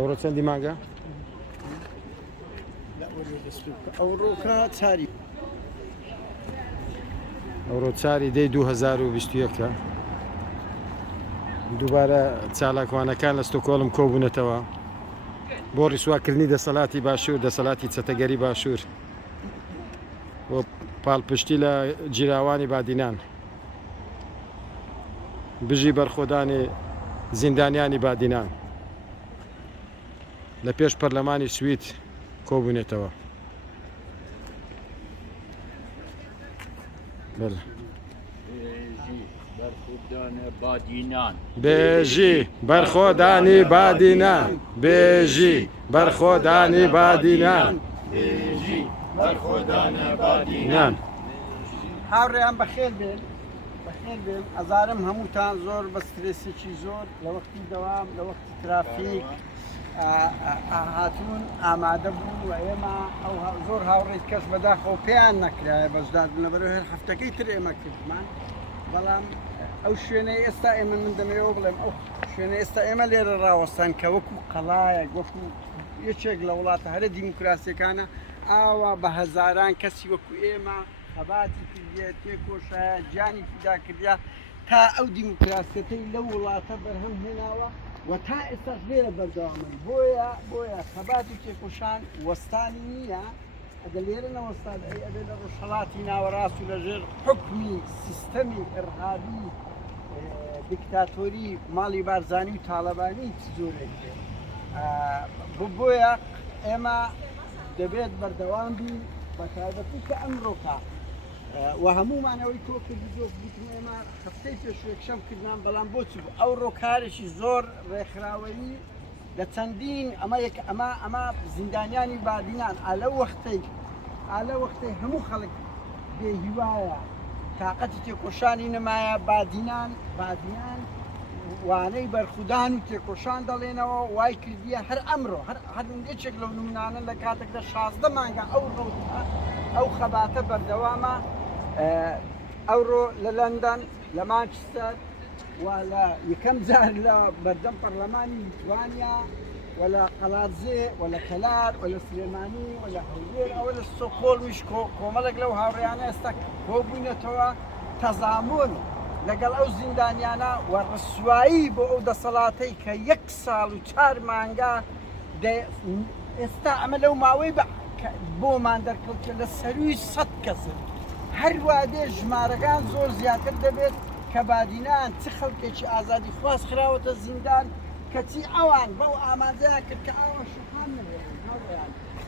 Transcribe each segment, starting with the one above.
ئەوڕۆ چەندی مانگە؟ ئەوڕۆکە چاری ئەوڕۆ چاری دەی 2021 دووبارە چالاکوانەکان لە ستۆکۆڵم کۆبوونەتەوە بۆ ڕیسواکردنی دەسەڵاتی باشوور دەسەڵاتی چەتەگەری باشوور بۆ پاڵپشتی لە جیراوانی بادینان بژی بەرخۆدانی زیندانیانی بادینان لە پێش پەرلەمانی سوید کۆبوونێتەوە. بێژی بەرخۆدانی بادینان بێژی بەرخۆدانی بادینان هاوڕێیان بەخێر بێن بەخێر بێن ئەزارم هەمووتان زۆر بە سترێسێکی زۆر لە وەختی دەوام لە وەختی ترافیک هاتوون ئامادە بوون و ئێمە ئەو زۆر هاوڕێت کەس بەداخەوە پێیان نەکرایە بەزداد لەبەرەوە هەر هەفتەکەی تر ئێمە کردمان بەڵام ئەو شوێنەی ئێستا ئێمە من دەمەوە بڵێم ئەو شوێنە ئێستا ئێمە لێرە ڕاوەستان کە وەکو قەڵایەک وەکو یەکێک لە وڵاتە هەرە دیموکراسیەکانە ئاوا بە هەزاران کەسی وەکو ئێمە خەباتی کردیە تێکۆشایە گیانی پیدا کردیا تا ئەو دیموکراسیەتەی لەو وڵاتە بەرهەم هێناوە و تا ئێستاش لێرە بەردەوامن بۆیە خەباتی تێکۆشان وەستانی نییە ئەگە لێرە نەوەستان ئەبێ لە ڕۆژهەڵاتی ناوەڕاست و لەژێر حکمی سیستەمی ئەرهابی دیکتاتۆری ماڵی بارزانی و تاڵەبانی زۆرێک بۆیە ئێمە دەبێت بەردەوام بین بە تایبەتی کە ئەمڕۆکە و هەمومانەوەی تۆ کردی زۆر بوتم ئێمە هەفتەی پێشوەکشەم کردمان بەڵام بۆچی بوو ئەو ڕۆکارێکی زۆر ڕێکخراوەیی لە چەندین ئەمە زیندانیانی بادینان ئالە وەختەی هەموو خەڵک بێهیوایە تااقەتی تێکۆشانی نمایە بادینان وانەی بەرخودان و تێکۆشان دەڵێنەوە وای کردیە هەر ئەمڕۆ هەر یەکێک لەو نمونانە لە کاتێکدا 16 مانگە ئەو خەباتە بەردەوامە ئەوڕۆ لە لەندەن لە مانچستەر و لە یەکەم جار لە بەردەم پەرلەمانی لیتوانیا و لە قەلاتزێ و لە کەلار و لە سلێمانی و لە هەولێر ئەوە لە ستۆکۆڵمیش کۆمەڵێک لەو هاوڕێیانە ئێستا کۆبوونەتەوە تەزامن لەگەڵ ئەو زیندانیانە و ڕسوایی بۆ ئەو دەسەڵاتەی کە 1 ساڵ و 4 مانگە ئێستا ئەمە لەو ماوەی بۆمان دەرکەوتە لە سەروی 100 کەسن هەروە دێ ژمارەکان زۆر زیاتر دەبێت کە بادینان چ خەڵکێکی ئازادی خواست خراوەتە زیندان کەچی ئەوان بەو ئامانجەیان کرد کە ئەوە شقام نەبێت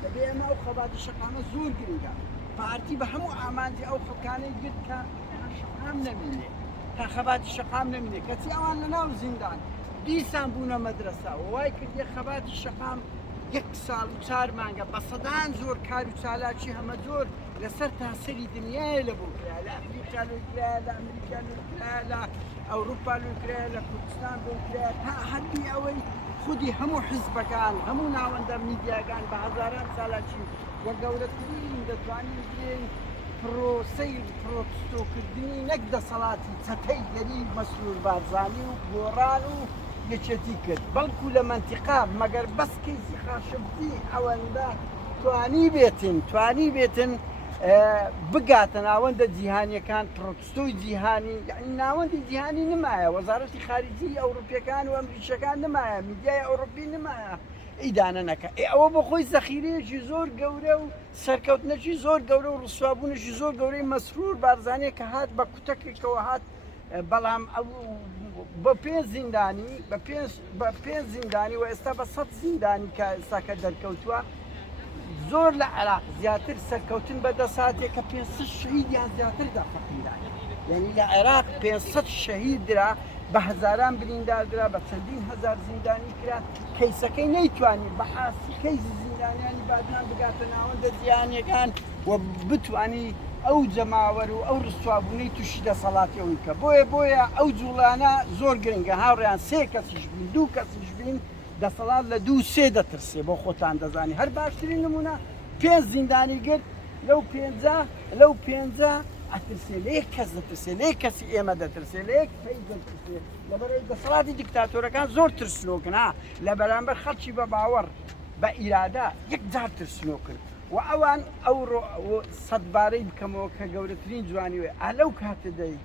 دەبێ ئێمە ئەو خەباتی شەقامە زۆر گرنگە پارتی بە هەموو ئامانجی ئەو خەڵکانەی گرت کە شقام نەبینێ تا خەباتی شەقام نەبینێ کەچی ئەوان لەناو زیندان دیسان بوونە مەدرسە وای کردێ خەباتی شەقام 1 ساڵ و 4 مانگە بە سەدان زۆر کار و چالاکی هەمە زۆر لەسەر تاسەری دنیای لە بۆ کرا لە ئەفریقا لۆکرا لە ئەمریکا لۆکرا لە ئەوروپا لۆکرا لە کوردستان لۆکرا تا هەردی ئەوەی خودی هەموو حزبەکان هەموو ناوەندە میدیاگان بە هەزاران ساڵاکی وە گەورەترین دەتوانین بێن پرۆسەی پرۆتستۆکردنی نەک دەسەڵاتی چەتەی گەری مەسرور بارزانی و گۆڕان و یەکێتی کرد بەڵکو لە منتیقا مەگەر بەس کەیسی خاشبتی ئەوەندە توانی بێتن بگاتە ناوەندە جیهانیەکان پرۆتستۆی جیهانی یعنی ناوەندی جیهانی نمایە وەزارەتی خارجی ئەوروپیەکان و ئەمریکیەکان نمایە میدیای ئەوروپی نمایە ئیدانە نەکە ئەوە بۆ خۆی زەخیرەیەکی زۆر گەورە و سەرکەوتنەکی زۆر گەورە و ڕسوابوونەشی زۆر گەورەی مەسرور بارزانەیە کە هات بە کوتەکێکەوە هات بەڵام بە پێنج زیندانی و ئێستا بە 100 زیندانی کە ئێستاکە دەرکەوتووە زۆر لە عێراق زیاتر سەرکەوتن بەدەساتێک کە 500 شەهیدیان زیاتردا فەقیران یعنی لە عێراق 500 شەهید درا بە هەزاران برینداردرا بە چەندین هەزار زیندانی کرا کەیسەکەی نەیتوانی بە حاسی کەیسی زیندانیانی بادنان بگاتە ناوەندە جیهانیەکان و بتوانی ئەو جەماوەر و ئەو ڕسوابوونەی تووشی دەسەڵاتیەوەی کە بۆیە ئەو جوڵانە زۆر گرنگە هاوڕێیان 3 کەسیش بین 2 کەسیش بین دەسەڵات لە 2-3 دەترسێ بۆ خۆتان دەزانی هەر باشترین نمونە 5 زیندانی گرت لەو 5 ئەترسێ لە یەک کەس دەترسێ لە یەک کەسی ئێمە دەترسێ لە یەک فەیز دەترسێ لەبەرەوەی دەسەڵاتی دیکتاتۆرەکان زۆر ترسنۆکن لە بەرامبەر خەڵکی بە باوەڕ بە ئیرادا یەکجار ترسنۆ کرد و ئەوان ئەو سەدبارەی بکەمەوە کە گەورەترین جوانی وێ ئالەو کاتەدەی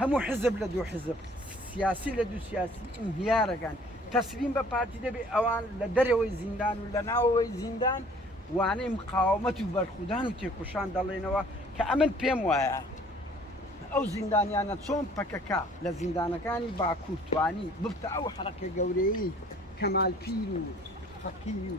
هەموو حزب لە دوو حزب سیاسی لە دوو سیاسی ئینهیارەکان تەسلیم بە پارتی دەبێ ئەوان لە دەرەوەی زیندان و لە ناوەوەی زیندان وانەی مقاومەت و بەرخودان و تێکوشان دەڵێنەوە کە ئەمن پێم وایە ئەو زیندانیانە چۆن پەکەکە لە زیندانەکانی باکوور توانی ببتە ئەو حەرەکە گەورەیەی کەمالپیر و فەقیر و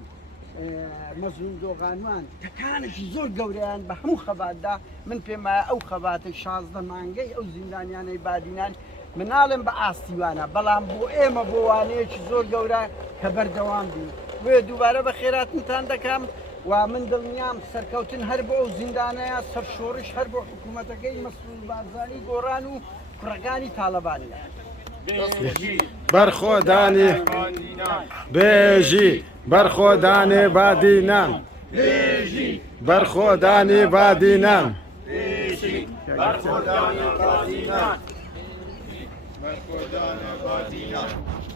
مەزلوم دۆغانوان تەکانێکی زۆر گەورەیان بە هەموو خەباتدا من پێم وایە ئەو خەباتە 16 مانگەی ئەو زیندانیانەی بادینان مناڵم بە ئاستیوانە بەڵام بۆ ئێمە بۆ وانەیەکی زۆر گەورە کە بەردەوام بین وێ دووبارە بە خێراتتان دەکەم و من دڵنیام سەرکەوتن هەر بۆ ئەو زیندانەیە سەرشۆڕش هەر بۆ حکوومەتەکەی مەسئول بارزانی گۆڕان و کوڕەکانی تاالبانی بەرخۆدانی بێژی بەرخۆدانی بادینان بەرخۆدانی بادینان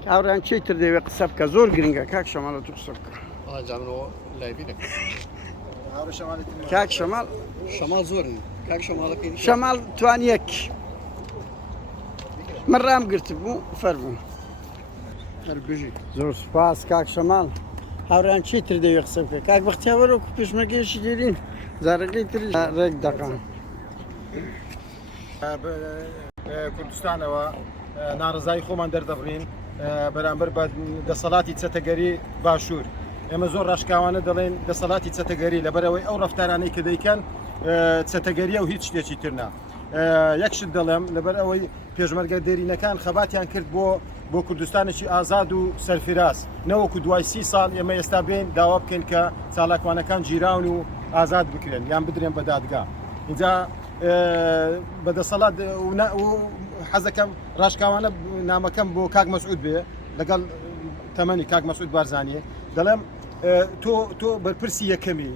کاڕیان چیتر دەوێت قسە بکە زۆر گرنگە کاک شەماڵە تو قسە بکە کاک شەماڵ شەماڵ زۆرن کاک شەماڵەکەی شەماڵ توانیەک من ڕام گرت بوو فەربوو هەربژی زۆر سوپاس کاک شەماڵ هاوریان چیتر دەوێت قسە بکە کاک بەختیاوەرەوە پێشمەرگەیەکی دێرین زارەکەی تر ڕێک دەکەن کوردستانەوە ناڕزایی خۆمان دەردەبڕین بەرامبەر بە دەسەڵاتی چەتەگەری باشوور ئێمە زۆر ڕاشکاوانە دەڵێن دەسەڵاتی چەتەگەری لەبەرەوەی ئەو ڕەفتارانەی کە دەیکەن چەتەگەریە و هیچ شتێکی ترنا یەکشت دەڵێم لەبەر ئەوەی پێشمەرگە دێرینەکان خەباتیان کرد بۆ کوردستانێکی ئازاد و سەرفراز نەوەکو دوای 30 ساڵ ئێمە ئێستا بین داوا بکەین کە چالاکوانەکان جیراون و ئازاد بکرێن یان بدرێن بە دادگا اینجا بەدەسەڵات حەزەکەم ڕاشکاوانە نامەکەم بۆ کاک مەسعود بێ لەگەڵ تەمەنی کاک مەسعود بارزانیە دەڵێم تۆ بەرپرسی یەکەمی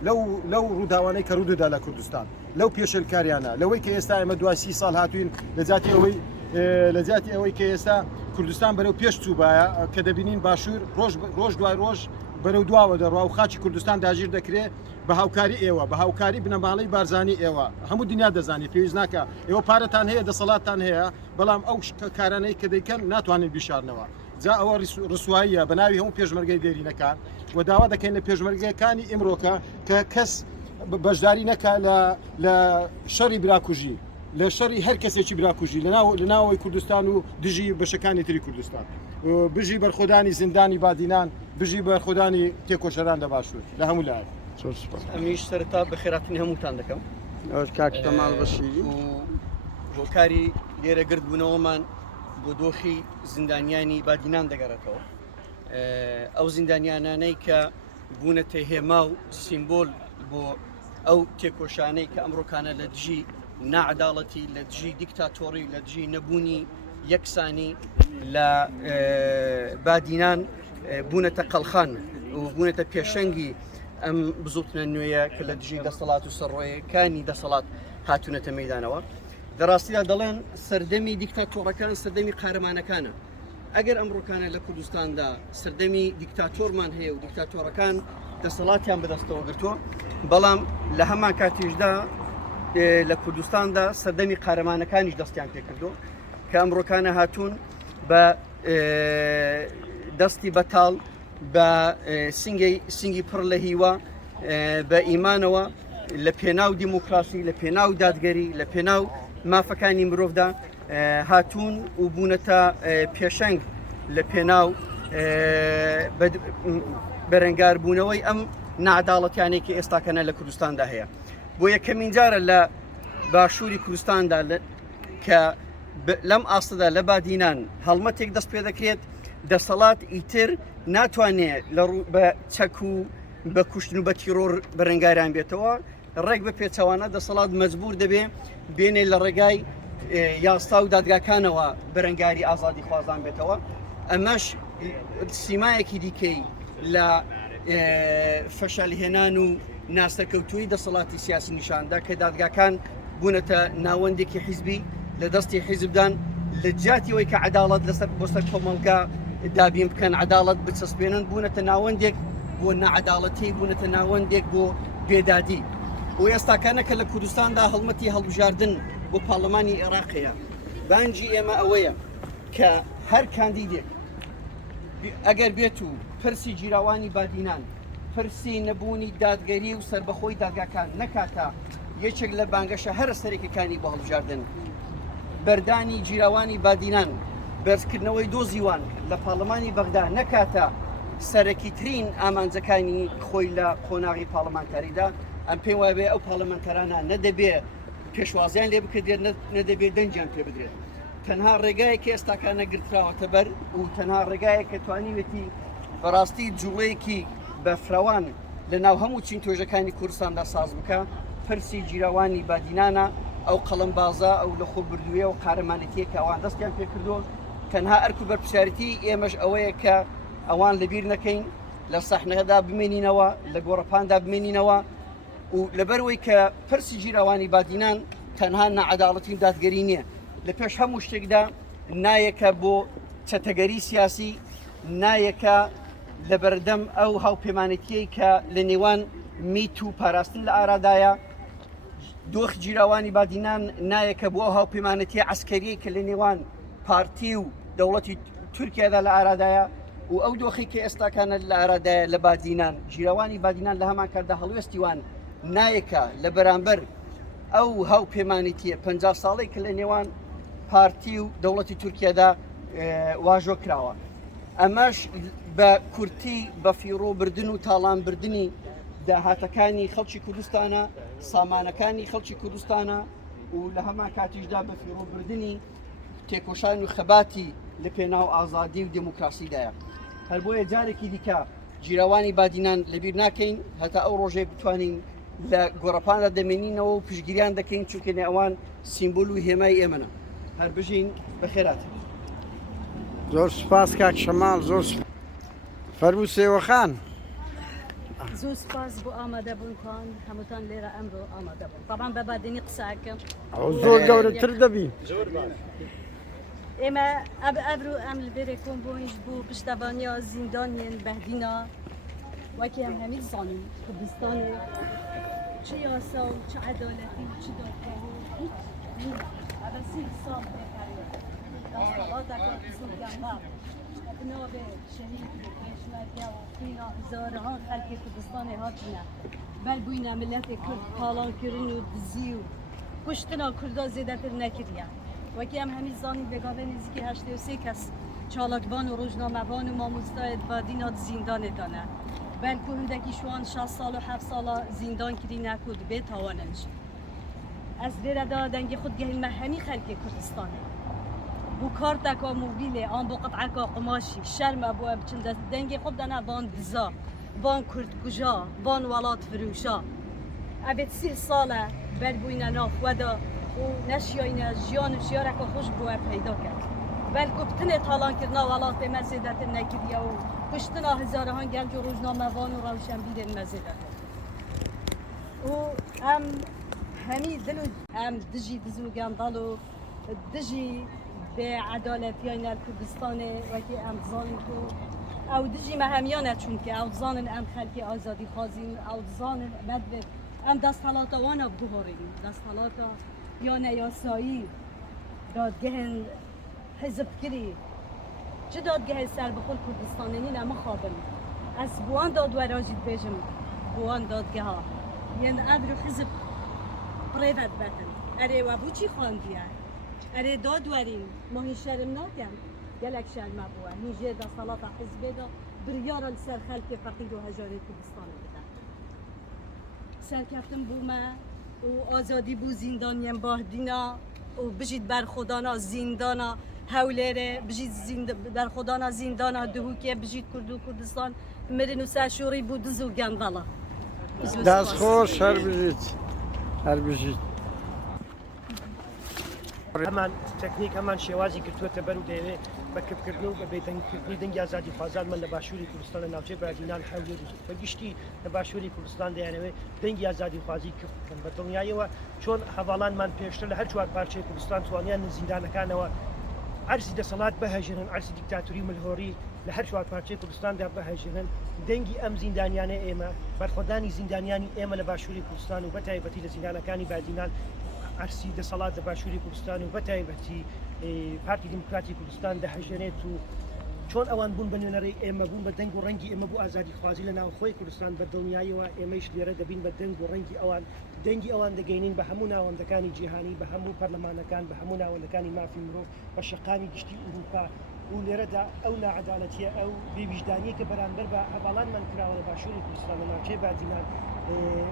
لەو ڕووداوانەی کە ڕوودەدا لە کوردستان لەو پێشلکاریانە لەوەی کە ئێستا ئێمە دوای 30 ساڵ هاتوین لە جاتی ئەوەی کە ئێستا کوردستان بەرەو پێش چووبایە کە دەبینین باشوور ڕۆژ دوای ڕۆژ بەرەو دواوە دەڕوا و خاچی کوردستان داگیر دەکرێت بە هاوکاری ئێوە بە هاوکاری بنەماڵەی بارزانی ئێوە هەموو دنیا دەزانێت پێویست ناکە ئێوە پارەتان هەیە دەسەڵاتتان هەیە بەڵام ئەو کارانەی کە دەیکەن ناتوانین بیشارنەوە جا ئەوە ڕسواییە بە ناوی هەموو پێشمەرگەی دێرینەکان و داوا دەکەین لە پێشمەرگەکانی ئیمرۆکە کە کەس بەشداری نەکە لە شەڕی براکوژی لە شەڕی هەر کەسێکی براکوژی لە ناوەوەی کوردستان و دژی بەشەکانی تری کوردستان بژی بەرخۆدانی زیندانی بادینان بژی بەرخۆدانی تێکۆشەران لە باشوور لە هەموو لایە ئەمیش سەرتا بەخێراتنی هەمووتان دەکەم کاک شەماڵ بەشیری هۆکاری لێرە گرت بوونەوەمان بۆ دۆخی زیندانیانی بادینان دەگەڕێتەوە ئەو زیندانیانانەی کە بوونەتە هێما و سیمبۆل بۆ ئەو تێکۆشانەی کە ئەمڕۆکانە لە دژی نەعەداڵەتی لە دژی دیکتاتۆری لە دژی نەبوونی یەکسانی لە بادینان بوونەتە قەڵخان و بوونەتە پێشەنگی ئەم بزوتنە نوێیە کە لە دژی دەسەڵات و سەرڕۆیەکانی دەسەڵات هاتوونەتە مەیدانەوە دەڕاستیدا دەڵێن سەردەمی دیکتاتۆرەکان سەردەمی قارەمانەکانە ئەگەر ئەمڕۆکانە لە کوردستاندا سەردەمی دیکتاتۆرمان هەیە و دیکتاتۆرەکان دەسەڵاتیان بەدەستەوە گرتووە بەڵام لە هەمان کاتیشدا لە کوردستاندا سەردەمی قارەمانەکانیش دەستیان پێکردو کە ئەمڕۆکانە هاتوون بە دەستی بەتاڵ بە سنگی پڕ لە هیوە بە ئیمانەوە لە پێناو دیموکراسی لە پێناو دادگەری لە پێناو مافەکانی مرۆڤدا هاتوون و بوونەتە پێشەنگ لە پێناو بەرەنگاربوونەوەی ئەم نەعەداڵەتیانێکی ئێستاکەنە لە کوردستاندا هەیە بۆ یەکەمین جارە لە باشووری کوردستاندا کە لەم ئاستەدا لە بادینان هەڵمەتێک دەست پێ دەکرێت دەسەڵات ئیتر ناتوانێت بە چەک و بە کوشتن و بە تیرۆر بەرەنگاریان بێتەوە ڕێک بە پێچەوانە دەسەڵات مەجبور دەبێ بێنێ لە ڕێگای یاستا و دادگاکانەوە بەرەنگاری ئازادی خوازان بێتەوە ئەمەش سیمایەکی دیکەی لە فەشەلهێنان و ناستەکەوتووی دەسەڵاتی سیاسی نیشاندا کە دادگاکان بوونەتە ناوەندێکی حیزبی لە دەستی حیزبدان لە جاتیەوەی کە عەداڵەت لەسەر بۆ سەر کۆمەڵگا دابین بکەن عەداڵەت بچەسپێنن بوونەتە ناوەندێک بۆ نەعەداڵەتی بوونەتە ناوەندێک بۆ بێدادی و ئێستاکانە کە لە کوردستاندا هەڵمەتی هەڵبژاردن بۆ پاڵەمانی عێراقیە بانجی ئێمە ئەوەیە کە هەر کاندیدێک ئەگەر بێت و پرسی جیراوانی بادینان پرسی نەبوونی دادگەری و سربەخۆی داگاکان نەکاتە یەکێک لە بانگەشە هەرە سەرێکەکانی بۆ هەڵبژاردن بەردانی جیراوانی بادینان بەرزکردنەوەی دۆزیوان لە پاڵەمانی بەغدا نەکاتە سەرەکی ترین ئامانجەکانی خۆی لە قۆناغی پاڵەمانتاریدا ئەم پێی وابێ ئەو پاڵەمانتەرانە نەدەبێ پێشوازیان لێ بکردێت نەدەبێت دەنجیان پێ بدرێت تەنها ڕێگایەکی ئێستاکانە گرتراوەتە بەر و تەنها ڕێگایە کە توانیوێتی بەڕاستی جوڵەیەکی بەفرەوان لە ناو هەموو چین تۆژەکانی کوردستاندا ساز بکە پرسی جیراوانی بادینانە ئەو قەڵەمبازە ئەو لە خۆ بردوویە و قارەمانەتیە کە ئەوان دەستیان پێ کردو تەنها ئەرک و بەرپرسیارەتی ئێمەش ئەوەیە کە ئەوان لەبیر نەکەین لە سەحنەکەدا بمێنینەوە لە گۆڕەپاندا بمێنینەوە و لەبەرەوەی کە پرسی جیراوانی بادینان تەنها نەعەداڵەتی و دادگەری نییە لە پێش هەموو شتێکدا نایەکە بۆ چەتەگەری سیاسی نایەکە لە بەردەم ئەو هاوپەیمانەتیەی کە لە نێوان میت و پاراستن لە ئارادایە دۆخ جیراوانی بادینان نایەکە بۆ ئەو هاوپەیمانەتیە عەسکەریەی کە لە نێوان پارتی و دەوڵەتی تورکیادا لە ئارادایە و ئەو دۆخی کە ئێستاکانە لە ئارادایە لە بادینان جیراوانی بادینان لە هەمان کاردا هەڵوێستیوان نایەکە لە بەرامبەر ئەو هاوپەیمانەتیە 50 ساڵی کە لە نێوان پارتی و دەوڵەتی تورکیادا واژۆ کراوە ئەمەش بە کورتی بە فیڕۆبردن و تاڵانبردنی داهاتەکانی خەڵکی کوردستانە سامانەکانی خەڵکی کوردستانە و لە هەمان کاتیشدا بە فیڕۆبردنی تێکۆشان و خەباتی لە پێناو ئازادی و دموکراسیدایە هەر بۆیە جارێکی دیکە جیراوانی بادینان لەبیر ناکەین هەتا ئەو ڕۆژێ بتوانین لە گۆڕەپاندا دەمێنینەوە و پشگیریان دەکەین چونکە ئەوان سیمبۆل و هێمای ئێمەنە هەر بژین بەخێرات زۆر سپاس کاک شەماڵ زۆر فەرموو سێوەخان زۆر سپاس بۆ ئامادەبوونتان هەمووتان لێرە ئەمڕۆ ئامادە بوون طبعاً بە بادینی قساکەم ئەو زۆر گەورەتر دەبی ئێمە ئەبرو ئەم لەبێرێ کۆم بۆیش بوو پشتەبانیا زیندانیان بەهدینا وەکی ئەم هەمی زانین کوردستانê çi yasa û çi edaletî û çi dadgehê hiç nî ev sî sal desthilateka bizûrgehan bi navê şehîd pêşmerge û xîna hezarihan xelkê Kurdistanê hatine bel bûyne milletê Kurd palankirin û dizî û kuştina Kurda zêdetir nekiriye wekî em hemî zanîn vêgavê nêzîkî 83 kes çalakvan û rojnamevan û mamostayê badîna zîndanê dane belkû hindekî şu an 6 sal û 7 sala zîndan kirîne ku dibê tawanin jî ez lêre da dengê xwe digihîn me hemî xelkê Kurdistanê bû karteka mobîlê an bû qiteka qumaşî şerme bû em biçin dengê xwe bidene van diza van kurdkuja van welat firûşa ev ê 30 sal e berbûyne nav we da û neşiyayîne jiyan û şiyareka xweş bû we peyda kir belkû bitinê talankirina welatê me zêdetir nekiriye û kuştina hezarahan genç û rojnamevan û rewşenbîrên me zêdetir û em hemî dil û em dijî diz û gendal û dijî bê edaletiyên el Kurdistanê wekî em dizanin ku ew dijî me hemiyan e çûnke ew dizanin em xelkê azadî xwazîn ew dizanin me divê em desthelata wan e biguherînin desthelata ya yasayî dadgehên hizbkirî çi dadgehê serbixwe Kurdistanê nîne mixabin ez bi wan dadwera jî dibêjim bi wan dadgeha yên ev rû hizb pirêvet betin erê we bû çî xandiye erê dadwerîn ma hîn şerm nakin gelek şerme bûye hîn jê desthelata hizbê da biryara li ser xelkê feqîr û hejarê Kurdistanê bide serkeftin bû me û azadî bû zîndaniyên bahdîna û bijît berxwedana zîndana hewlêrê bijît berxwedana zîndana Duhokê bijît Kurd û Kurdistan mirin û serşorî bû diz û gendala دەستخۆش هەر بژیت هەر بژیت هەمان تەکنیک هەمان شێوازی کردووەتە بەر و دەیەوێ بەکردکردن و بە بێدەنگکردنی دەنگی ئازادی خوازانمان لە باشووری کوردستان لە ناوچەی بەردینان هەولێر بەگشتی لە باشووری کوردستان دەیانەوێت دەنگی ئازادی خوازی کرد بکەن بە دڵنیاییەوە چۆن هەواڵانمان پێشتر لە هەر چوار پارچەی کوردستان توانیان زیندانەکانەوە عرسی دەسەڵات بەهێژێنن عرسی دیکتاتوری ملهۆری لە هەر چوار پارچەی کوردستاندا بەهێژێنن دەنگی ئەم زیندانیانە ئێمە بەرخۆدانی زیندانیانی ئێمە لە باشووری کوردستان و بەتایبەتی لە زیندانەکانی بادینان عرسی دەسەڵات لە باشووری کوردستان و بەتایبەتی پارتی دیموکراتی کوردستان دەهێژێنێت و چۆن ئەوان بوون بە نوێنەرەی ئێمە بوون بە دەنگ و ڕەنگی ئێمە بوو ئازادی خوازی لە ناوخۆی کوردستان بە دڵنیاییەوە ئێمەش لێرە دەبین بە دەنگ و ڕەنگی ئەوان دەنگی ئەوان دەگەینین بە هەموو ناوەندەکانی جیهانی بە هەموو پەرلەمانەکان بە هەموو ناوەندەکانی مافی مرۆڤ بە شەقامی گشتی ئوروپا و لێرەدا ئەو ناعەدالەتیە ئەو بێویژدانیە کە بەرامبەر بە هەواڵانمان کراوە لە باشووری کوردستان لە ناوچەی بادینان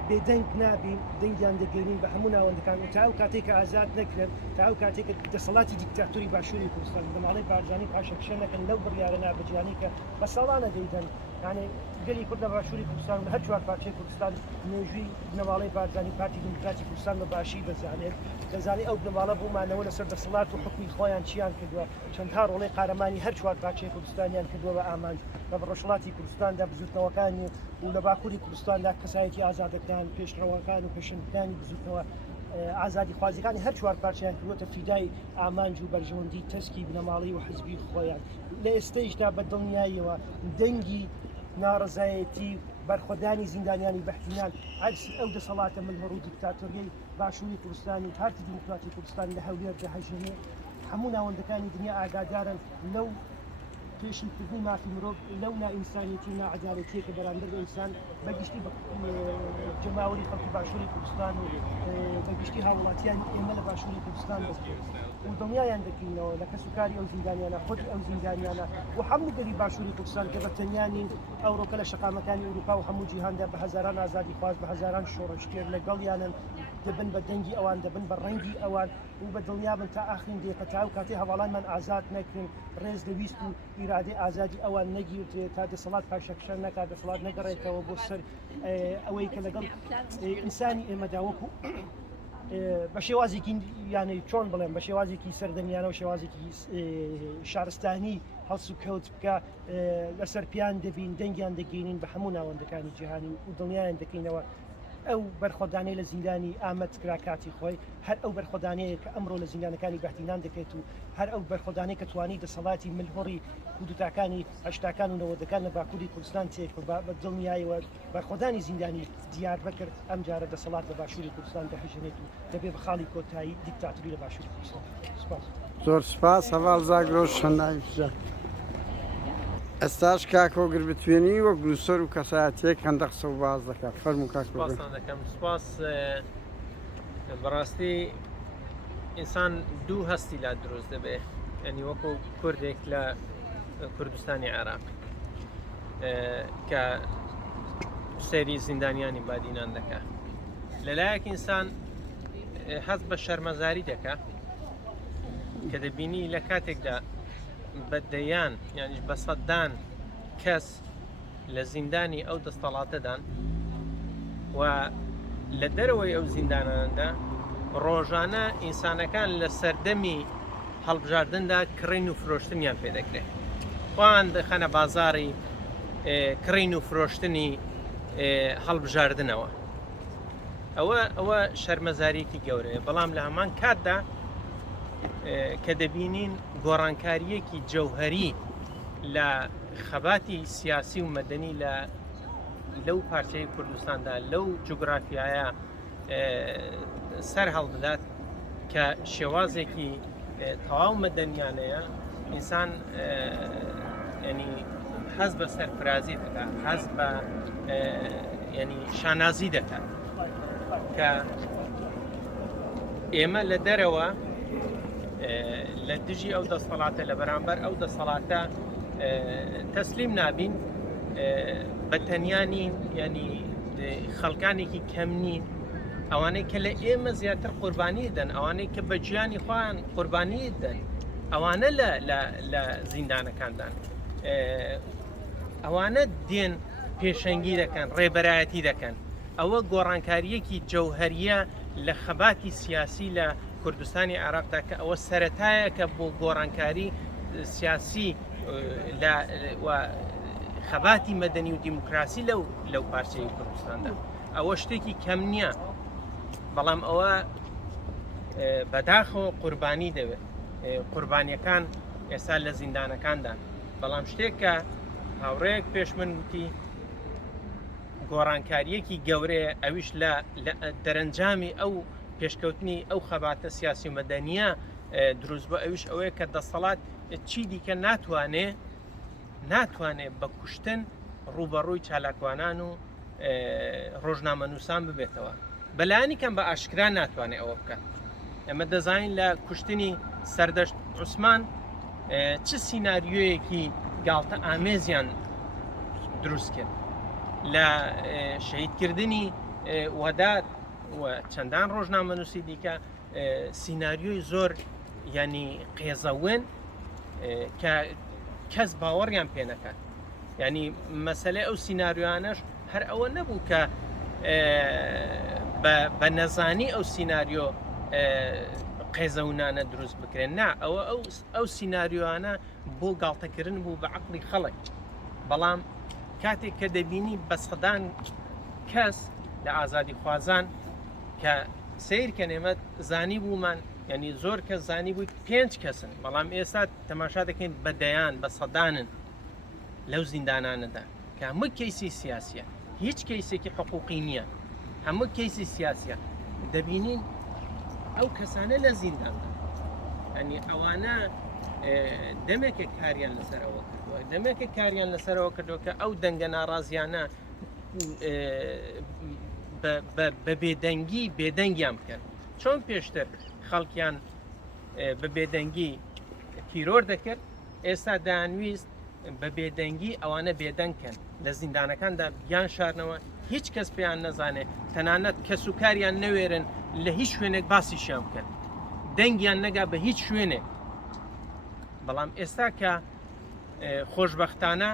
بێدەنگ نابین دەنگیان دەگەینین بە هەموو ناوەندەکان و تا ئەو کاتێک کە ئازاد نەکرێن تا ئەو کاتێک دەسەڵاتی دیکتاتوری باشووری کوردستان بەماڵەی بارزانانی پاشەکشە نەکەن لەو بڕیارە نابەجیانی کە بە ساڵانە دەیدەن یعنی گەلی کورد لە باشووری کوردستان هەر چوار پارچەی کوردستان نوێژووی بنەماڵەی بارزانانی پارتی دیموکراتی کوردستان بە باشی دەزانێت دەزانی ئەو بنەماڵە بوومانەوە لەسەر دەسەڵات و حکومی خۆیان چیان کردووە چەندها ڕۆڵەی قارەمانی هەر چوار پارچەی کوردستانیان کردووە بە ئامانج لە بەڕۆژهەڵاتی کوردستاندا بزوتنەوەکانی و لە باکووری کوردستاندا کەسایەتی ئازادەکان پێشڕەوەکان و پێشنگەکانی بزوتنەوە ئازادی خوازیەکانی هەر چوار پارچیان کردوتە فیدای ئامانج و بەرژەوەندی تەسکی بنەماڵی و حزبی خۆیان لە ئێستەیشدا بە دڵنیاییەوە دەنگی ناڕزایەتی بەرخۆدانی زیندانیانی بەحتینان عرسی ئەو دەسەڵاتە ملهۆڕ و دیکتاتۆریەی باشووری کوردستانی پارتی دیموکراتی کوردستان لە هەولێر دەهەژێنێ هەموو ناوەندەکانی دنیا ئاگادارن لەو پێشنکردنی مافی مرۆڤ لەو نائینسانیەتی و ناعەدالەتیە کە بەرامبەر ئینسان بەگشتی جەماوەری خەڵکی باشووری کوردستان و بەگشتی هاوڵاتیان ئێمە لە باشووری کوردستان و دڵنیایان دەکەینەوە لە کەسوکاری ئەو زیندانیانە خۆی ئەو زیندانیانە و هەموو گەلی باشووری کوردستان کە بەتەنیانین ئەوڕۆکە لە شەقامەکانی ئوروپا و هەموو جیهاندا بە هەزاران ئازادی خواز بە هەزاران شۆڕەشتێر لەگەڵیانن دەبن بە دەنگی ئەوان دەبن بە ڕەنگی ئەوان و بە دڵنیابن تا ئاخرین دێکە تا و کاتێ هەواڵانمان ئازاد نەکردن ڕێز دەویست و ئیرادەی ئازادی ئەوان نەگیرتێت تا دەسەڵات پاشەکشە نەکات دەسەڵات نەگەڕێتەوە بۆ سەر ئەوەی کە لەگەڵ ئینسانی ئێمەدا وەکو بە شێوازێکی یانەی چۆن بڵێم بە شێوازێکی سەردەمیانە و شێوازێکی شارستانی هەڵس و کەوت بکە لەسەر پیان دەبین دەنگیان دەگەینین بە هەموو ناوەندەکانی جیهانی و دڵنیایان دەکەینەوە ئەو بەرخۆدانەی لە زیندانی ئامەد کرا کاتی خۆی هەر ئەو بەرخۆدانەیە کە ئەمڕۆ لە زیندانەکانی بەحتینان دەکەێت و هەر ئەو بەرخۆدانەی کە توانی دەسەڵاتی ملهۆڕی حودوتاکانی هەشتاکان و نەوەدەکان لە باکووری کوردستان تێک بە دڵنیایەوە بەرخۆدانی زیندانی دیار بکرد ئەم جارە دەسەڵات لە باشووری کوردستان دەهێژێت و دەبێ بە خاڵی کۆتایی دیکتاتوری لە باشووری کوردستان سپاس زۆر سپاس هەواڵ زاگرۆ شەندای بژە ئێستاش کاکۆگر بتوێنی وە گلوسەر و کەسایەتێک هەندە قسە و باز دەکات فەرموو کاکۆگر دەکەم سپاس بەڕاستی ئینسان دوو هەستی لا دروست دەبێ ئەنی وەکو کوردێک لە کوردستانی عێراق کە سەیری زیندانیانی بادینان دەکات لەلایەک ئینسان حەز بە شەرمەزاری دەکات کە دەبینی لە کاتێکدا بەدەیان یانیش بە سەدان کەس لە زیندانی ئەو دەستەڵاتەدان و لە دەرەوەی ئەو زینداناندا ڕۆژانە ئینسانەکان لە سەردەمی هەڵبژاردندا کڕین و فرۆشتنیان پێ دەکرێت خۆیان دەخەنە بازاڕی کڕین و فرۆشتنی هەڵبژاردنەوە ئەوە شەرمەزاریەکی گەورەیە بەڵام لە هەمان کاتدا کە دەبینین گۆڕانکاریەکی جەوهەری لە خەباتی سیاسی و مەدەنی لەو پارچەی کوردستاندا لەو جوگرافیایە سەر هەڵبدات کە شێوازێکی تەواو مەدەنیانەیە ئینسان ینی حەز بە سەرفرازی دەکات حەز بە ینی شانازی دەکات کە ئێمە لە دەرەوە لە دژی ئەو دەسەڵاتە لە بەرامبەر ئەو دەسەڵاتە تەسلیم نابین بە تەنیانین ینی خەڵکانێکی کەم نین ئەوانەی کە لە ئێمە زیاتر قوربانی دەن ئەوانەی کە بە گیانی خۆیان قوربانی دەن ئەوانە لە زیندانەکاندان ئەوانە دێن پێشەنگی دەکەن ڕێبەرایەتی دەکەن ئەوە گۆڕانکاریەکی جەوهەریە لە خەباتی سیاسی لە کوردستانی عێراقدا کە ئەوە سەرەتایە کە بۆ گۆڕانکاری سیاسی و خەباتی مەدەنی و دیموکراسی لەو پارچەی کوردستاندا ئەوە شتێکی کەم نییە بەڵام ئەوە بەداخەوە قوربانی دەوێت قوربانیەکان ئێستا لە زیندانەکاندا بەڵام شتێک کە هاوڕەیەک پێش من وتی گۆڕانکاریەکی گەورەیە ئەویش لە دەرەنجامی ئەو پێشکەوتنی ئەو خەباتە سیاسی و مەدەنیە دروست بە ئەویش ئەوەیە کە دەسەڵات چی دیکە ناتوانێت بە کوشتن ڕوبەڕووی چالاکوانان و ڕۆژنامەنووسان ببێتەوە بەلایانی کەم بە ئاشکرا ناتوانێت ئەوە بکات ئەمە دەزانین لە کوشتنی سەردەشت عوسمان چ سیناریۆیەکی گاڵتە ئامێزیان دروست کرد لە شەهیدکردنی وەدات و چەندان ڕۆژنامەنووسی دیکە سیناریۆی زۆر ینی قێزەون کە کەس باوەڕیان پێ نەکات ینی مەسەلەی ئەو سیناریۆیانەش هەر ئەوە نەبوو کە بە نەزانی ئەو سیناریۆ قێزەونانە دروست بکرێن نا ئەو سیناریۆیانە بۆ گاڵتەکردن بوو بە عەقڵی خەڵک بەڵام کاتێک کە دەبینی بە سەدان کەس لە ئازادی خوازان کە سیرکە نێمە زانی بوومان ینی زۆر کەس زانی بووی 5 کەسن بەڵام ئێستا تەماشا دەکەین بە دەیان بە سەدانن لەو زیندانانەدا کە هەموو کەیسی سیاسیە هیچ کەیسێکی حقوقی نییە هەموو کەیسی سیاسیە دەبینین ئەو کەسانە لە زینداندا ئەنی ئەوانە دەمێکە کاریان لەسەرەوە کردووە دەمێکە کاریان لەسەرەوە کردووە کە ئەو دەنگە ناڕازیانە بە بێدەنگیان بکەن چۆن پێشتر خەڵکیان بە بێدەنگی تیرۆر دەکرد ئێستا دایانویست بە بێدەنگی ئەوانە بێدەنگکەن لە زیندانەکاندا بیان شارنەوە هیچ کەس پێیان نەزانێت تەنانەت کەس و کاریان نەوێرن لە هیچ شوێنێک باسیشیان بکەن دەنگیان نەگا بە هیچ شوێنێک بەڵام ئێستا کە خۆشبەختانە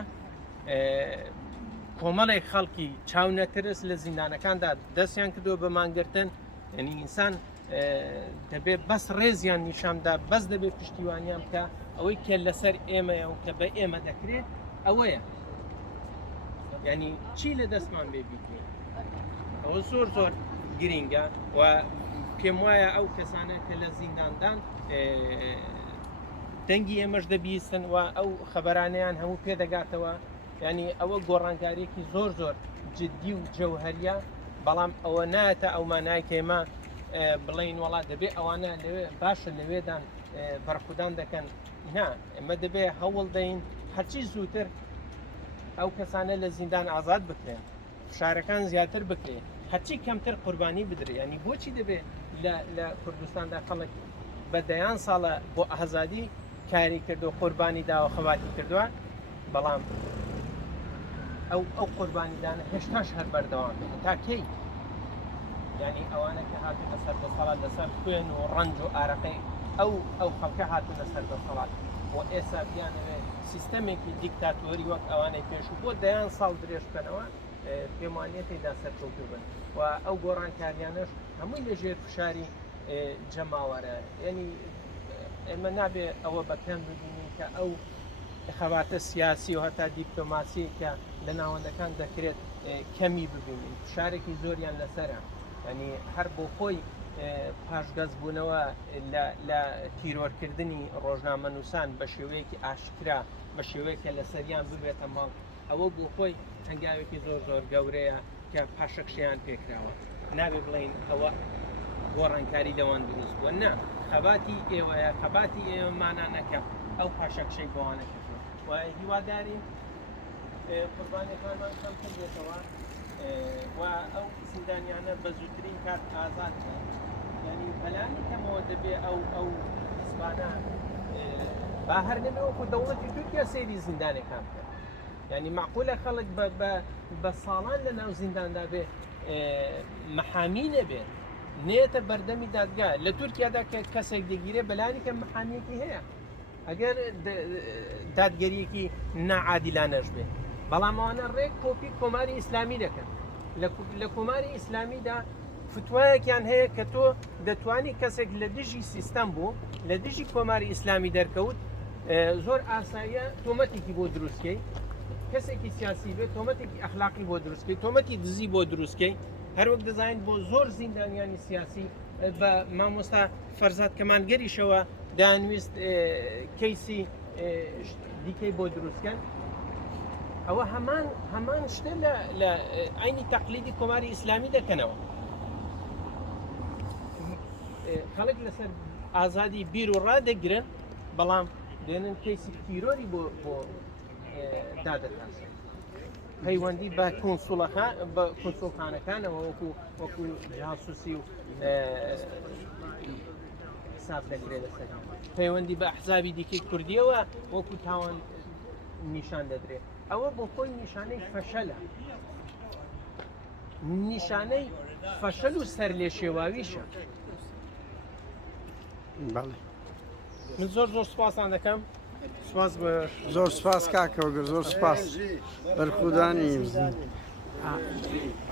کۆمەڵێک خەڵکی چاونەترس لە زیندانەکاندا دەستیان کردو بە مانگرتن یعنی ئینسان دەبێت بەس ڕێزیان نیشاندا بەس دەبێت پشتیوانیان بکە ئەوەی کە لەسەر ئێمەیە و کە بە ئێمە دەکرێت ئەوەیە ینی چی لە دەستمان بێ بیکرێت ئەوە زۆر گرینگە و پێم وایە ئەو کەسانە کە لە زینداندان دەنگی ئێمەش دەبیستن و ئەو خەبەرانیان هەموو پێدەگاتەوە ینی ئەوە گۆڕانکاریەکی زۆر جددی و جەوهەریە بەڵام ئەوە نایەتە ئەو مانای کە ئێمە بڵین وڵات دەبێت ئەوانە لەوێ باشە لەوێدان بەرخودان دەکەن نا ئێمە دەبێت هەوڵ دەین هەرچی زووتر ئەو کەسانە لە زیندان ئازاد بکرێن شارەکان زیاتر بکرێن هەرچی کەمتر قوربانی بدرێت ینی بۆچی دەبێت لە کوردستاندا خەڵک بە دەیان ساڵە بۆ ئازادی کاری کردو قوربانی داوە خەواتی کردووە بەڵام ئەو قوربانیدانە هێشتاش هەر بەردەوام تا کەی ینی ئەوانە کە هاتوونە لەسەر دەسەڵات لەسەر خوێن و ڕەنج و ئارەقەی ئەو خەڵکە هاتوونە لەسەر دەسەڵات و ئێستا بیانەوێت سیستەمێکی دیکتاتۆری وەک ئەوانەی پێشوو بۆ دەیان ساڵ درێژ بکەنەوە پێم وانیە تێدا سەرکەوتوو بن و ئەو گۆڕانکاریانەش هەمووی لەژێر فشاری جەماوەرە ینی ئێمە نابێ ئەوە بەکەم ببینین کە ئەو خەباتە سیاسی و هەتا دیپلۆماسی کە لە ناوەندەکان دەکرێت کەمی ببینین فشارێکی زۆریان لەسەرە ینی هەر بۆ خۆی پاشگەز بوونەوە لە تیرۆرکردنی ڕۆژنامەنووسان بە شێوەیەکی ئاشکرا بە شێوەیەکە لە سەریان ببێتە ماڵ ئەوە بۆ خۆی هەنگاوێکی زۆر گەورەیە کە پاشەکشیان پێکراوە نابێ بڵین ئەوە گۆڕانکاری لەوان دروست بووە نا خەباتی ئێوەیە خەباتی ئێوەمانانەکە ئەو پاشەکشەی بۆوانە کردووە و هیوادارین قوربانیەکانمان کەم کردێتەوە و ئەو زیندانیانە بە زووترین کات ئازاد ینی بەلانی کەمەوە دەبێ ئەو حیزبانە با هەر نەبێ وەکو دەوڵەتی تورکیا سەیری زیندانەکان بکەن ینی معقولە خەڵک بە ساڵان لە ناو زینداندا بێ مەحامی نەبێت نێتە بەردەمی دادگا لە تورکیادا کە کەسێک دەگیرێ بەلانی کە مەحامیەکی هەیە ئەگەر دادگەریەکی ناعادیلانەش بێ بەڵام ئەوانە ڕێک کۆپی کۆماری ئیسلامی دەکەن لە کۆماری ئیسلامیدا فتوایەکیان هەیە کە تۆ دەتوانی کەسێک لە دژی سیستەم بوو لە دژی کۆماری ئیسلامی دەرکەوت زۆر ئاساییە تۆمەتێکی بۆ دروستکەی کەسێکی سیاسی بێت تۆمەتێکی ئەخلاقی بۆ دروستکەی تۆمەتی دزی بۆ دروستکەی هەروەک دەزانین بۆ زۆر زیندانیانی سیاسی بە مامۆستا فەرزاد کەمانگەریشەوە دانویست کەیسی دیکەی بۆ دروستکەن ئەوە هەمان شتە لە ئاینی تەقلیدی کۆماری ئیسلامی دەکەنەوە خەڵک لەسەر ئازادی بیر و ڕادەگرن بەڵام دێنن کەیسی تیرۆری بۆ دادەکات پەیوەندی بە کۆنسوڵخانەکانەوە وەکو جاسوسی و حساب دەکرێت لەسەر پەیوەندی بە ئەحزابی دیکەی کوردیەوە وەکو تاوان نیشان دەدرێت ئەوە بۆ خۆی نیشانەی فەشەلە نیشانەی فەشەل و سەر لێ شێواویشە بەڵێ من زۆر سوپاسان دەکەم سواز بە زۆر سپاس کاکەوەگە زۆر سپاس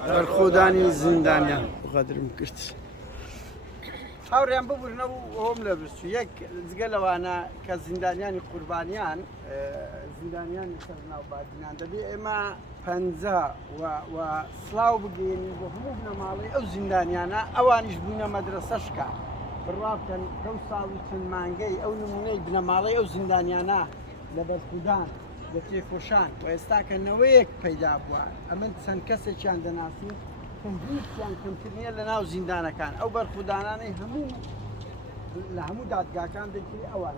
بەرخودانی زیندانیان قەدرم کرد هاوڕیان ببوورنەوە ئەوم لە برچوو یەک جگە لەوانە کە زیندانیانی قوربانیان زیندانیانی سەر ناو بادینان دەبێ ئێمە پەنجە و سڵاو بگەێنی بۆ هەموو بنەماڵی ئەو زیندانیانە ئەوانیش بوونە مەدرسەشکە بڕابکەن ئەو ساڵی چەند مانگەی ئەو نمونەی بنەماڵی ئەو زیندانیانە لە بەرخودان لە تێکۆشان و ئێستاکەنەوەیەک پەیدا بووە ئەمن چەند کەسێکیان دەناسین هیچیان کەمترینە لە ناو زیندانەکان ئەو بەرخودانانەی هەموو لە هەموو دادگاکان دەکری ئەوان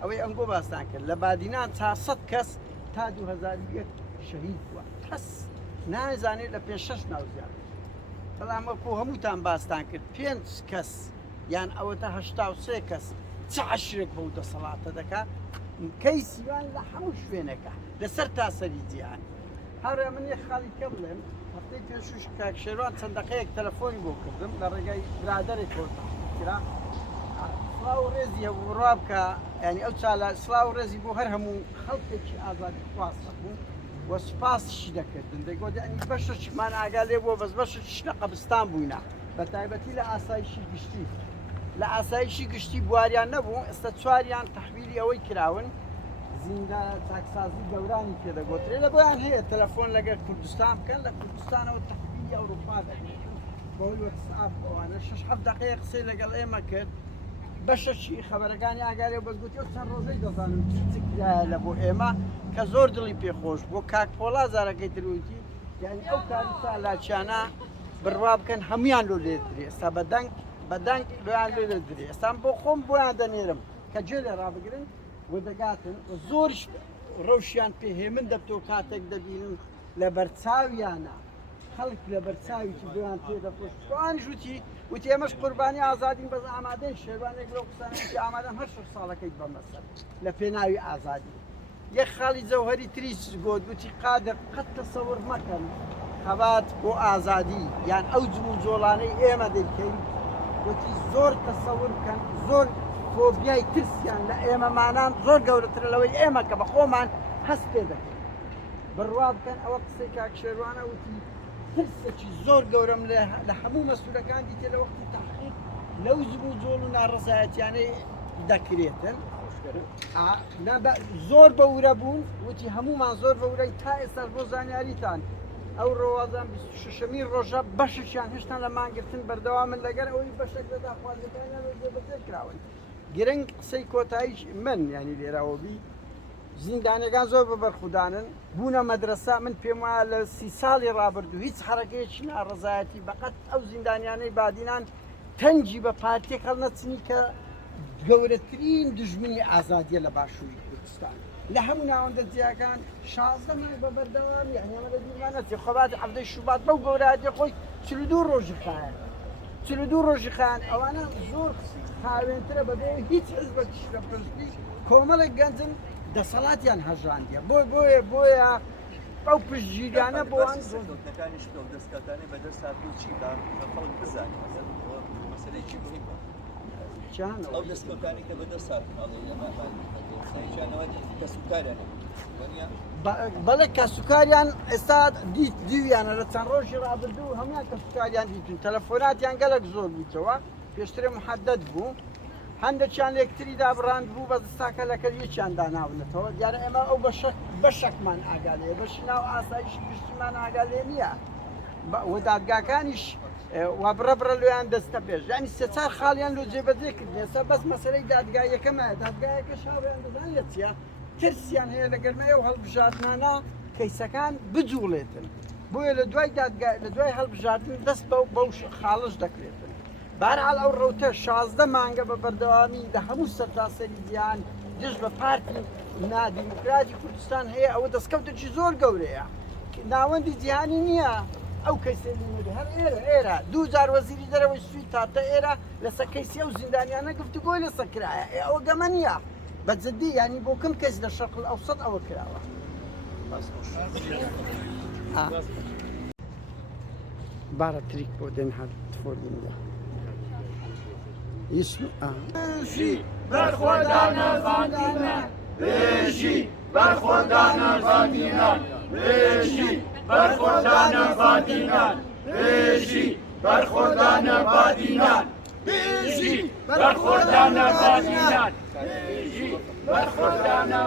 ئەوەی ئەمگۆ باستان کرد لە بادینان 400 کەس تا 2001 شەهید بووە کەس نازانێت لە پێش 6 ناوزیان بەڵام وەکو هەمووتان باستان کرد 5 کەس یان ئەوەتە 83 کەس چ عەشرێک بەو دەسەڵاتە دەکات کەیسیوان لە هەموو شوێنەکە لەسەر تاسەری جیهان هەڕێ من یەک خاڵی کە بڵێم هەفتەی پێشوش کاکشێوان چەند دقەیەک تەلەفۆنی بۆ کردم لە ڕێگای برادەرێک کۆتاکرا سڵاو ڕێزی هەبوو بکە ینی ئەو چالە سڵاو ڕێزی بۆ هەر هەموو خەڵکێکی ئازادی خواستە بوو وە سوپاسشی دەکردن دەیگوت ئەنی بەشەشمان ئاگا لێ بووە بەس بەشش لە قەبستان بووینە بە تایبەتی لە ئاسایشی گشتی لە ئاسایشی گشتی بواریان نەبوو ئێستا چواریان تەحویلی ئەوەی کراون زیندان چاکسازی گەورانی پێدەگۆترێت لە بۆیان هەیە تەلەفۆن لەگەر کوردستان بکەن لە کوردستانەوە تەحویلی ئەوروپا دەکەن بەوەی وەتساب ئەوانە 6-7 دقەیە قسەی لەگەڵ ئێمە کرد بەشەشی خەبەرەکانی ئاگارێ بەزگوتی ئەو چەند ڕۆژەی دەزانم چکرایە لە بۆ ئێمە کە زۆر دڵی پێخۆش بۆ کاک پۆڵا زارەکەی دروتی یعنی ئەو کاریسا لاچیانە بڕوا بکەن هەمویان لۆ لێ درێ ئێستا بەدەنگ لۆیان لێ درێ ئێستان بۆ خۆم بۆیان دەنێرم کە جێ لێ ڕابگرن و دەگاتن زۆرش ڕەوشیان پێهێمن دەبتەوە کاتێک دەبینن لە بەرچاویانە خەڵک لە بەرچاویی بۆیان پێدەخۆشتوان ژوتی وتی ئێمەش قوربانی ئازادین بەس ئامادەی شێوانێک لەو قسانێکی ئامادەم هەر 6 ساڵەکەی بەمەسەر لە پێناوی ئازادی یەک خاڵی جەوهەری تریش گۆت وتی قادر قەت تەسەوڕ مەکەن خەبات بۆ ئازادی یان ئەو جم و جۆڵانەی ئێمە دەیکەین وتی زۆر تەسەوڕ بکەن زۆر فۆبیای ترسیان لە ئێمەمانان زۆر گەورەترە لەوەی ئێمە کە بە خۆمان هەست پێ دەکەین بڕوا بکەن ئەوە قسەی کاکشێوانە وتی ترسێکی زۆر گەورەم لە هەموو مەسوولەکان دیتێ لە وەختی تەحقیق لەو زب و جۆڵ و ناڕەزایەتیانەی دەکرێتن زۆر بەورە بوون وتی هەمومان زۆر بەورەی تا ئێستا بۆ زانیاریتان ئەو ڕۆوازان 26می ڕۆژە بەشیان هێشتا لە مانگرتن بەردەوامن لەگەر ئەوەی بەشێک لە داخوازەکانیان گرنگ قسەی کۆتاییش من ینی لێراوەبی زیندانەکان زۆر بە بەرخودانن بوونە مەدرسە من پێم وایە لە 30 ساڵی ڕابردوو هیچ حرەکەیەکی ناڕەزایەتی بەقەت ئەو زیندانیانەی بادینان تەنجی بە پارتێک هەڵنەچنی کە گەورەترین دژمنی ئازادیە لە باشووری کوردستان لە هەموو ناوەندە جیاکان 16 مانگ بە بەردەوام یعنی لە دیوانەتی خەباتی هەفتەی شوبات بەو گەورەتی خۆی 42 ڕۆژی خایەن 42 ڕۆژی خایەن ئەوانە زۆر هاوێنترە بەبێ هیچ حزبێکیش لە پشتی کۆمەڵێک گەنجن دەسەڵاتیان هەژاندیە بۆیە ئەو پشتگیریانە بۆوان دەستکاتانی دەستکاتانی بە دەست هاتوو چی خەڵک بزانێت مەسەلەیەکی مهمە ئەو دەستکەوتانی کە بەدەست هاتنەوە کەسوکاریان بەڵێ کەسوکاریان ئێستا دیویانە لە چەند ڕۆژی ڕابردوو هەمویان کەسوکاریان دیتون تەلەفۆناتیان گەلک زۆر بوویتەوە پێشترێ محەدەد بوو هەندێکیان لێکتری دابڕاند بوو بە دەستاکە لە کەلیەکیان داناونەتەوە دیارە ئێمە ئەو بەشێکمان ئاگالێ بەشی ناو ئاسایشی گشتیمان ئاگالێ نییە وە دادگاکانیش وا بڕەبرە لێیان دەستە پێش ینی سێ4 خاڵیان لە جێبەجێ کرد ێستا بەس مەسەرەی دادگایەکەمە دادگایەکە شاویان دەدان لە چیە ترسیان هەیە لە گەرمەیە و هەڵبژاردنانە کەیسەکان بجوڵێتن بۆیە لە دوای هەڵبژاردن دەست بەو خاڵش دەکرێتن بارحاڵ ئەو ڕەوتە 16 مانگە بە بەردەوامی لە هەموو سەرتاسەری جیهان دژ بە پارتی نادیموکراتی کوردستان هەیە ئەوە دەستکەوتێکی زۆر گەورەیە ناوەندی جیهانی نییە ئەو کەیسێنی هەر ئێرە 2000 وەزیری دەرەوەی سوی تاتە ئێرە لەسەر کەیسی ئەو زیندانیانە گفتوگۆی لەسەر کرایە ئەوە گەمە نییە بەجددی ینی بۆ کەم کەس لە شەرق ئەوسەد ئەوە کراوە بارە تریک بۆ دێن هەر فۆرمیندا بەرخۆدانە زاندینە بێژی بەرخۆدانە زاندینە بێژی بەرخۆدانە زاندینان بێژی بەرخۆدانە بادینان بێژی بەرخۆدانە بادینان بێژی بەرخۆدانە